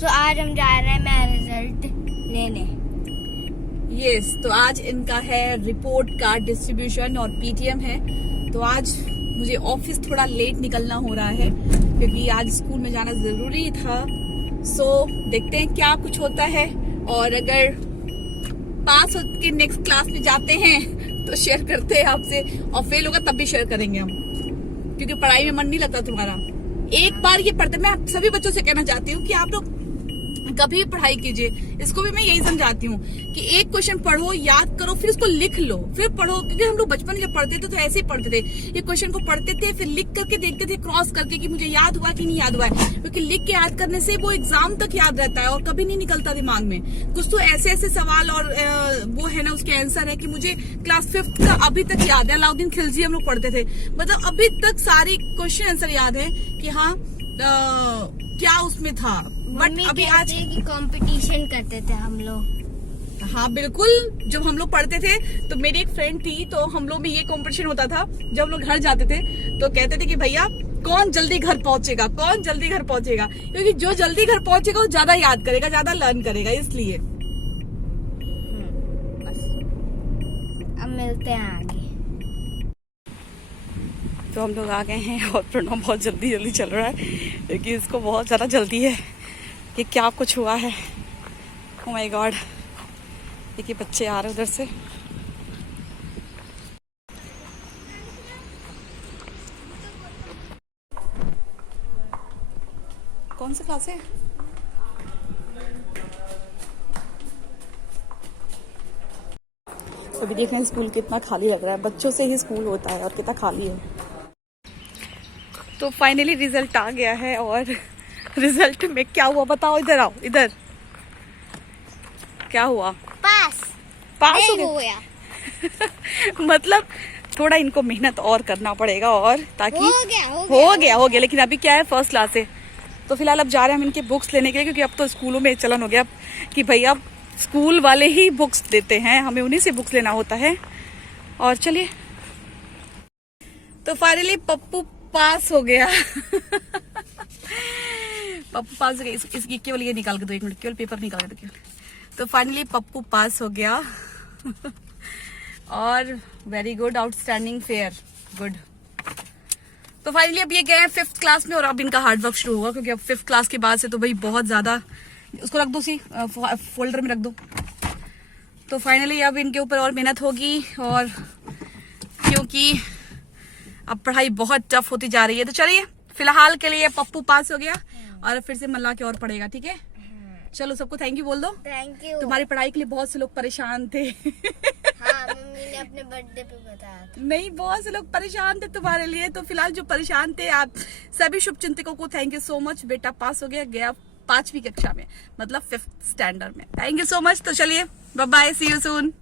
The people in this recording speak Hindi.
तो आज हम जा रहे हैं मेरा रिजल्ट लेने। यस, तो आज इनका है रिपोर्ट कार्ड डिस्ट्रीब्यूशन और पीटीएम है। तो आज मुझे ऑफिस थोड़ा लेट निकलना हो रहा है क्योंकि आज स्कूल में जाना जरूरी था। सो देखते हैं क्या कुछ होता है, और अगर पास होकर नेक्स्ट क्लास में जाते हैं तो शेयर करते हैं आपसे, और फेल होगा तब भी शेयर करेंगे हम, क्योंकि पढ़ाई में मन नहीं लगता तुम्हारा। एक बार ये पढ़ते, मैं सभी बच्चों से कहना चाहती हूँ कि आप लोग कभी पढ़ाई कीजिए, इसको भी मैं यही समझाती हूँ कि एक क्वेश्चन पढ़ो, याद करो, फिर उसको लिख लो, फिर पढ़ो। क्योंकि हम लोग बचपन में जब पढ़ते थे तो ऐसे ही पढ़ते थे, ये क्वेश्चन को पढ़ते थे, फिर लिख करके देखते थे क्रॉस करके कि मुझे याद हुआ कि नहीं याद हुआ है। क्योंकि लिख के याद करने से वो एग्जाम तक याद रहता है और कभी नहीं निकलता दिमाग में। कुछ तो ऐसे ऐसे सवाल और वो है ना, उसके आंसर है कि मुझे क्लास 5th का अभी तक याद है, अलाउद्दीन खिलजी हम लोग पढ़ते थे, मतलब अभी तक सारी क्वेश्चन आंसर याद है कि हाँ क्या उसमें था। बट अभी आज कंपटीशन करते थे हम लोग। हाँ बिल्कुल, जब हम लोग पढ़ते थे तो मेरी एक फ्रेंड थी, तो हम लोग में ये कंपटीशन होता था। जब हम लोग घर जाते थे तो कहते थे कि भैया कौन जल्दी घर पहुंचेगा, कौन जल्दी घर पहुंचेगा, क्योंकि जो जल्दी घर पहुंचेगा वो ज्यादा याद करेगा, ज्यादा लर्न करेगा, इसलिए। बस अब मिलते हैं आगे। तो हम लोग आ गए हैं और प्रणव बहुत जल्दी जल्दी चल रहा है क्योंकि इसको बहुत ज़्यादा जल्दी है कि क्या कुछ हुआ है। ओह माय गॉड, देखिए बच्चे आ रहे उधर से। कौन सा क्लास है? तो अभी देख रहे हैं स्कूल कितना खाली लग रहा है, बच्चों से ही स्कूल होता है और कितना खाली है। तो फाइनली रिजल्ट आ गया है, और रिजल्ट में क्या हुआ बताओ, इधर आओ, इधर क्या हुआ? पास हो गया मतलब थोड़ा इनको मेहनत और करना पड़ेगा, और ताकि हो गया लेकिन अभी क्या है, फर्स्ट क्लास है। तो फिलहाल अब जा रहे हैं हम इनके बुक्स लेने के लिए, क्योंकि अब तो स्कूलों में चलन हो गया कि भैया स्कूल वाले ही बुक्स देते हैं, हमें उन्हीं से बुक्स लेना होता है। और चलिए, तो फाइनली पप्पू पास हो गया पप्पू पास हो गया। इसकी केवल ये निकाल के दो, एक मिनट, केवल पेपर निकाल के दो। तो फाइनली पप्पू पास हो गया और very good, outstanding, fair, good. तो फाइनली अब ये गए हैं 5th क्लास में, और अब इनका हार्ड वर्क शुरू होगा, क्योंकि अब 5th क्लास के बाद से तो भाई बहुत ज्यादा, उसको रख दो सी फोल्डर में रख दो। तो फाइनली अब इनके ऊपर और मेहनत होगी, और क्योंकि अब पढ़ाई बहुत टफ होती जा रही है। तो चलिए, फिलहाल के लिए पप्पू पास हो गया, और फिर से मल्ला के और पढ़ेगा, ठीक है? चलो, सबको थैंक यू बोल दो। Thank you. तुम्हारी पढ़ाई के लिए बहुत से लोग परेशान थे हाँ, मम्मी ने अपने बर्थडे पे बताया था। नहीं, बहुत से लोग परेशान थे तुम्हारे लिए। तो फिलहाल जो परेशान थे, आप सभी शुभचिंतकों को थैंक यू सो मच। बेटा पास हो गया 5वीं कक्षा में, मतलब 5th स्टैंडर्ड में। Thank you so much. तो चलिए, bye bye, see you soon.